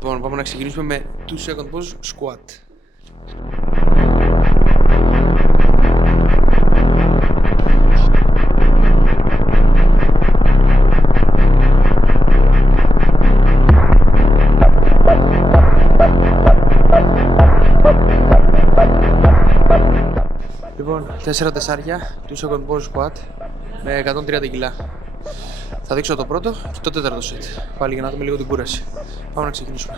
Λοιπόν, πάμε να ξεκινήσουμε με 2 second pause squat. Λοιπόν, 4 τεσσάρια, 2 second pause squat με 130 κιλά. Θα δείξω το πρώτο και το τέταρτο set. Πάλι για να δούμε λίγο την κούραση. Πάμε να ξεκινήσουμε.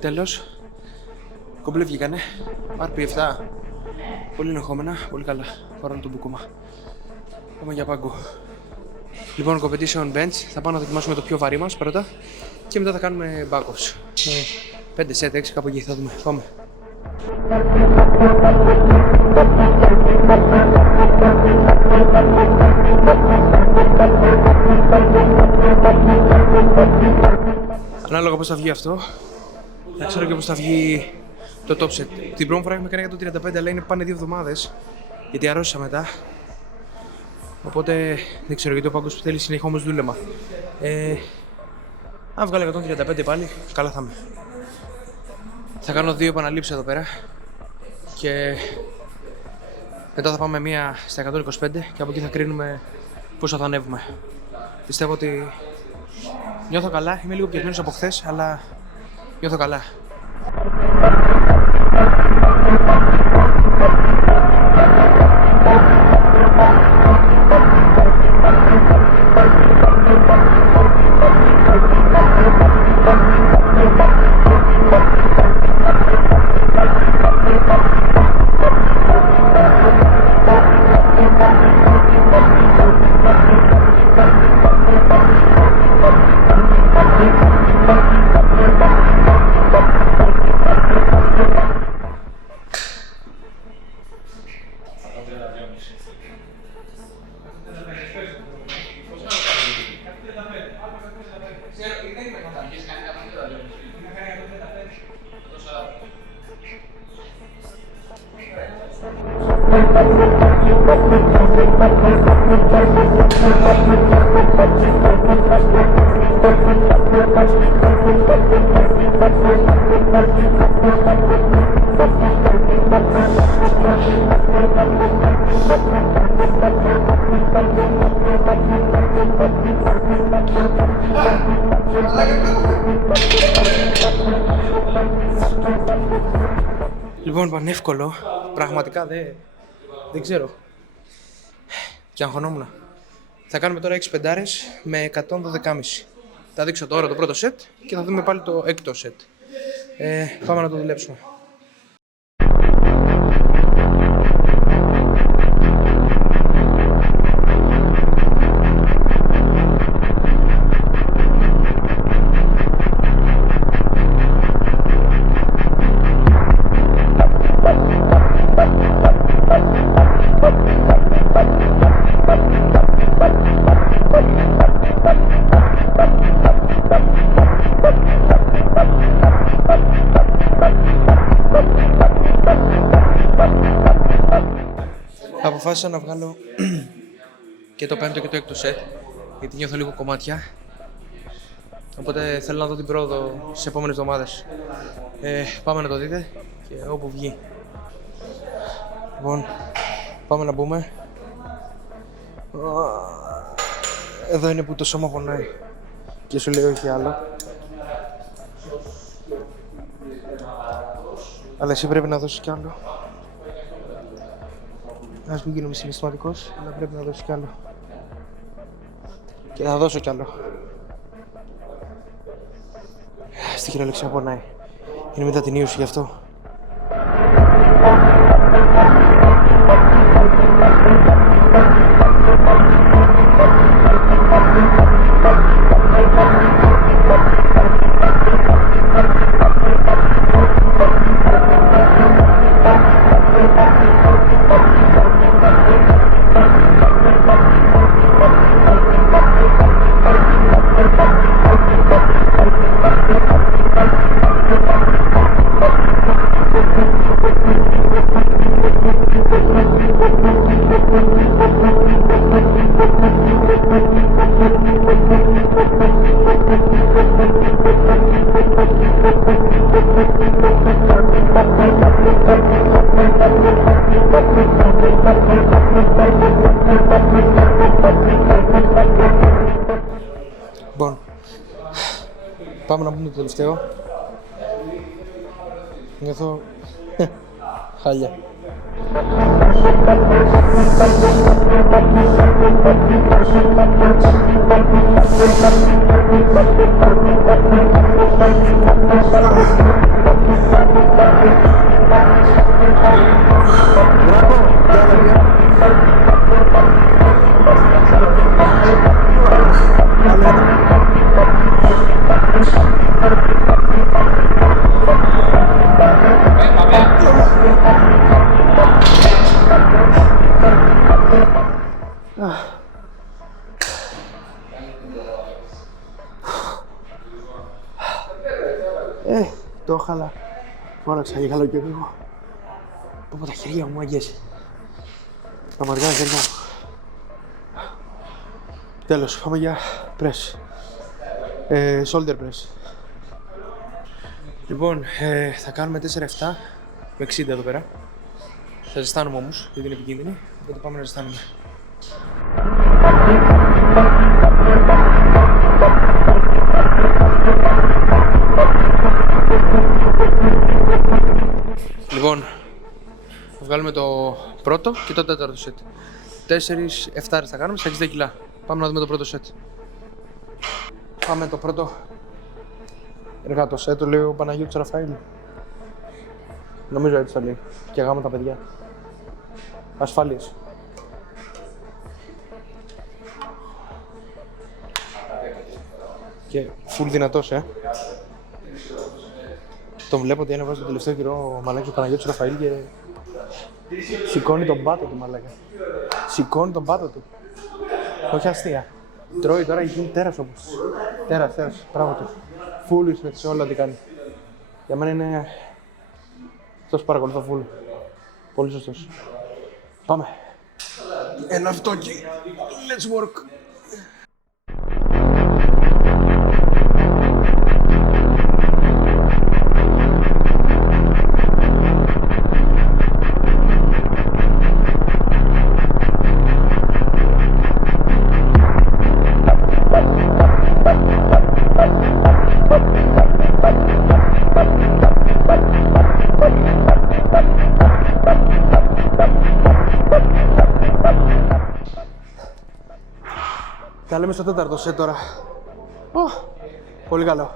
Τέλος, κομπλέ βγήκανε, RP7, πολύ ελεγχόμενα, πολύ καλά, παρόλο το μπουκούμα. Πάμε για πάγκο. Λοιπόν, competition bench, θα πάμε να δοκιμάσουμε το πιο βαρύ μας πρώτα και μετά θα κάνουμε back-offs. 5 set, 6 κάπου εκεί θα δούμε, πάμε. Ανάλογα πώς θα βγει αυτό, δεν ξέρω και πώς θα βγει το top set. Την πρώτη φορά έχουμε κάνει 135, αλλά είναι πάνε 2 εβδομάδες, γιατί αρρώστησα μετά. Οπότε δεν ξέρω, γιατί ο πάγκος που θέλει συνεχόμενο δούλεμα. Αν βγάλω 135 πάλι, καλά θα είμαι. Θα κάνω 2 επαναλήψεις εδώ πέρα και μετά θα πάμε μία στα 125 και από εκεί θα κρίνουμε πόσο θα ανέβουμε. Πιστεύω ότι νιώθω καλά, είμαι λίγο πιεσμένος από χθες, αλλά νιώθω καλά. Λοιπόν, πανεύκολο. Πραγματικά δεν ξέρω. Και αγχωνόμουν. Θα κάνουμε τώρα 6 πεντάρες με 112,5. Θα δείξω τώρα το πρώτο set και θα δούμε πάλι το έκτο set. Πάμε να το δουλέψουμε. Αποφάσισα να βγάλω και το πέμπτο και το έκτο σετ, γιατί νιώθω λίγο κομμάτια. Οπότε θέλω να δω την πρόοδο στις επόμενες εβδομάδες. Πάμε να το δείτε και όπου βγει. Λοιπόν, πάμε να μπούμε. Εδώ είναι που το σώμα πονάει και σου λέει όχι άλλο. Αλλά εσύ πρέπει να δώσεις κι άλλο. Ας μην γίνομαι συναισθηματικός, αλλά πρέπει να δώσεις κι άλλο. Και θα δώσω κι άλλο. Στη χειρολεξία πονάει. Είναι μετά την ίωση γι' αυτό. Λοιπόν, πάμε να πούμε το τελευταίο. Νιώθω χάλια. Το χαλά. Φώναξα για καλό καιρό εγώ. Πω τα χέρια μου αγγέσει. Τα μαργά χέρια μου. Τέλος, πάμε για press. Shoulder press. Λοιπόν, θα κάνουμε 4-7 με 60 εδώ πέρα. Θα ζεστάνουμε όμως, γιατί είναι επικίνδυνη. Οπότε πάμε να ζεστάνουμε. Λοιπόν, θα βγάλουμε το πρώτο και το τέταρτο σετ. 4-7 θα κάνουμε στα 60 κιλά. Πάμε να δούμε το πρώτο σετ. Πάμε το πρώτο εργάτο σετ, το λέει ο Παναγιώτης Ραφαήλ. Νομίζω έτσι το λέει. Και γάμω τα παιδιά. Ασφάλειες. Και full δυνατός, Τον βλέπω ότι ανεβάζει τον τελευταίο καιρό ο μαλάκης ο Παναγιώτης Ραφαήλ και σηκώνει τον πάτο του, μαλάκα. Σηκώνει τον πάτο του. Όχι αστεία. Τρώει τώρα, έχει γίνει τέρας όμως. Τέρας, πράγμα του. Full respect σε όλα τι κάνει. Για μένα είναι... αυτός παρακολουθώ full. Πολύ σωστός. Πάμε. Ένα αυτόκι. Let's work. Τα λέμε στο τέταρτο σετ τώρα. Πολύ καλό.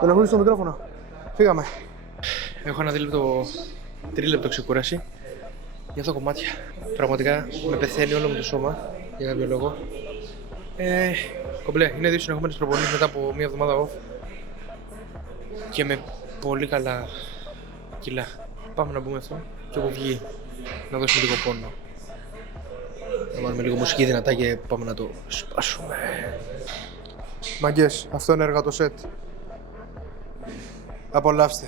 Δεν έχω στο μικρόφωνο. Φύγαμε. Έχω ένα τρίλεπτο ξεκούραση για αυτό το κομμάτια. Πραγματικά με πεθαίνει όλο μου το σώμα για κάποιο λόγο. Κομπλέ, είναι 2 συνεχόμενες προπονήσεις μετά από μία εβδομάδα off και με πολύ καλά κιλά. Πάμε να μπούμε αυτό και όπου βγει να δώσουμε λίγο πόνο. Να βάλουμε λίγο μουσική δυνατά και πάμε να το σπάσουμε. Μαγκές, αυτό είναι έργα το σετ. Απολαύστε.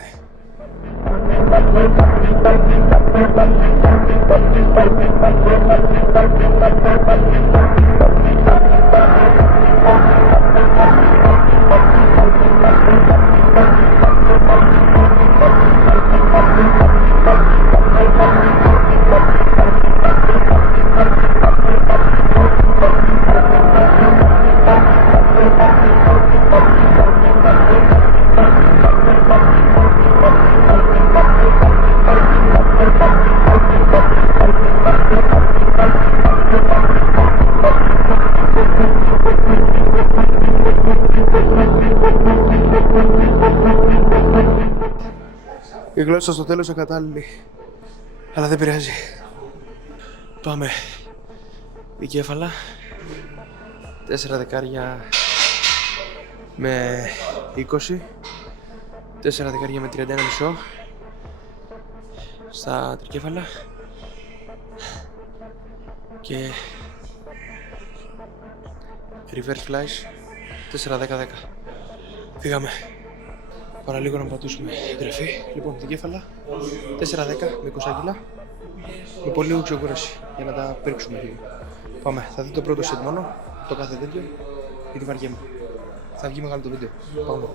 Η γλώσσα στο τέλος ακατάλληλη, αλλά δεν πειράζει. Πάμε. Δικέφαλα. 4 δεκάρια με 20. 4 δεκάρια με 31,5. Στα τρικέφαλα. Και reverse flies 4-10-10. Φύγαμε. Παραλίγο να πατήσουμε εγγραφή. Λοιπόν, δικέφαλα 4-10 με 20 κιλά. Με πολύ οξυγούραση για να τα πρίξουμε λίγο. Πάμε. Θα δείτε το πρώτο set μόνο, το κάθε τέτοιο, γιατί βαριέμαι. Θα βγει μεγάλο το βίντεο. Πάμε.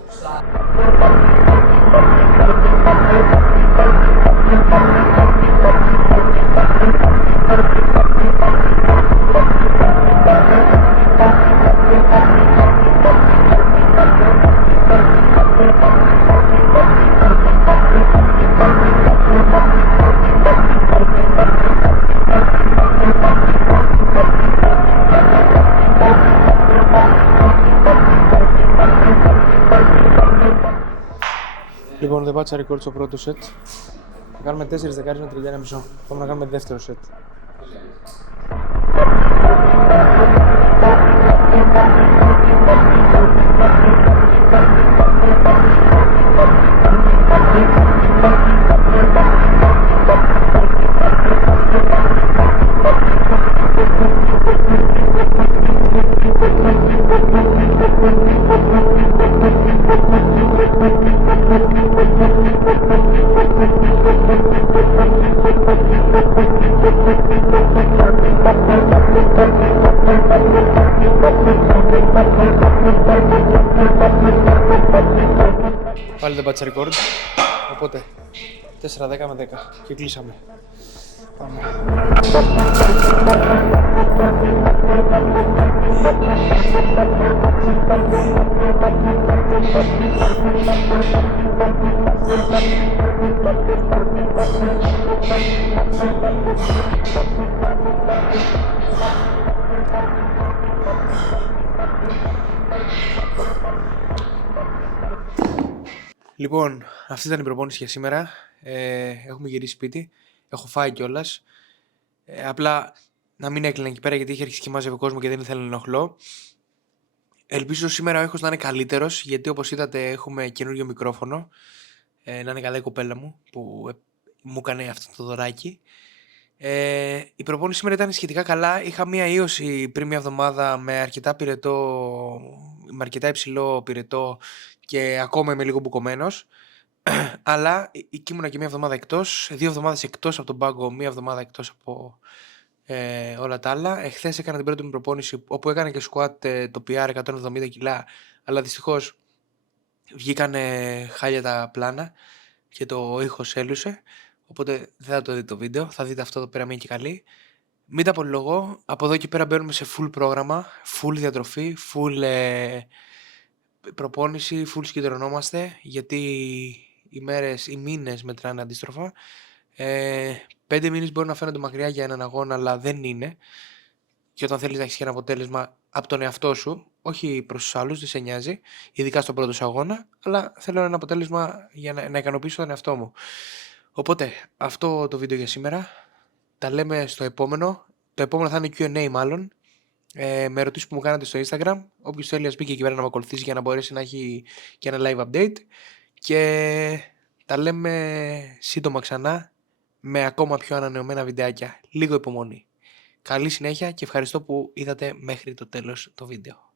Λοιπόν, δεν πάτσα record στο πρώτο set. Θα κάνουμε 4 δεκάρες με 31,5. Πάμε να κάνουμε δεύτερο set. Πάλι δεν πάτσα record, οπότε 4-10 με 10 και κλείσαμε. Πάμε. Λοιπόν, αυτή ήταν η προπόνηση για σήμερα. Έχουμε γυρίσει σπίτι. Έχω φάει κιόλας. Απλά να μην έκλεινε εκεί πέρα γιατί είχε αρχίσει και μάζευε κόσμο και δεν ήθελα να ενοχλώ. Ελπίζω σήμερα ο ήχος να είναι καλύτερος, γιατί όπως είδατε έχουμε καινούριο μικρόφωνο. Να είναι καλά η κοπέλα μου που μου έκανε αυτό το δωράκι. Η προπόνηση σήμερα ήταν σχετικά καλά. Είχα μία ίωση πριν μια εβδομάδα με αρκετά με αρκετά υψηλό πυρετό και ακόμα είμαι λίγο μπουκωμένος. Αλλά ήμουνα και μία εβδομάδα εκτός, 2 εβδομάδες εκτός από τον πάγκο, μία εβδομάδα εκτός από όλα τα άλλα. Εχθές έκανα την πρώτη μου προπόνηση όπου έκανα και squat το PR 170 κιλά, αλλά δυστυχώς βγήκαν χάλια τα πλάνα και το ήχος έλουσε. Οπότε δεν θα το δείτε το βίντεο, θα δείτε αυτό εδώ πέρα μία και καλή. Μην τα απολογώ, από εδώ και πέρα μπαίνουμε σε full πρόγραμμα, full διατροφή, full προπόνηση, full συγκεντρωνόμαστε, γιατί οι μήνες μετράνε αντίστροφα. 5 μήνες μπορεί να φαίνονται μακριά για έναν αγώνα, αλλά δεν είναι. Και όταν θέλεις να έχεις και ένα αποτέλεσμα από τον εαυτό σου, όχι προς τους άλλους, δεν σε νοιάζει, ειδικά στον πρώτο σου αγώνα, αλλά θέλω ένα αποτέλεσμα για να ικανοποιήσω τον εαυτό μου. Οπότε, αυτό το βίντεο για σήμερα. Τα λέμε στο επόμενο. Το επόμενο θα είναι Q&A μάλλον. Με ερωτήσεις που μου κάνατε στο Instagram. Όποιος θέλει, ας μπει και εκεί πέρα να με ακολουθήσει για να μπορέσει να έχει και ένα live update. Και τα λέμε σύντομα ξανά με ακόμα πιο ανανεωμένα βιντεάκια. Λίγο υπομονή. Καλή συνέχεια και ευχαριστώ που είδατε μέχρι το τέλος το βίντεο.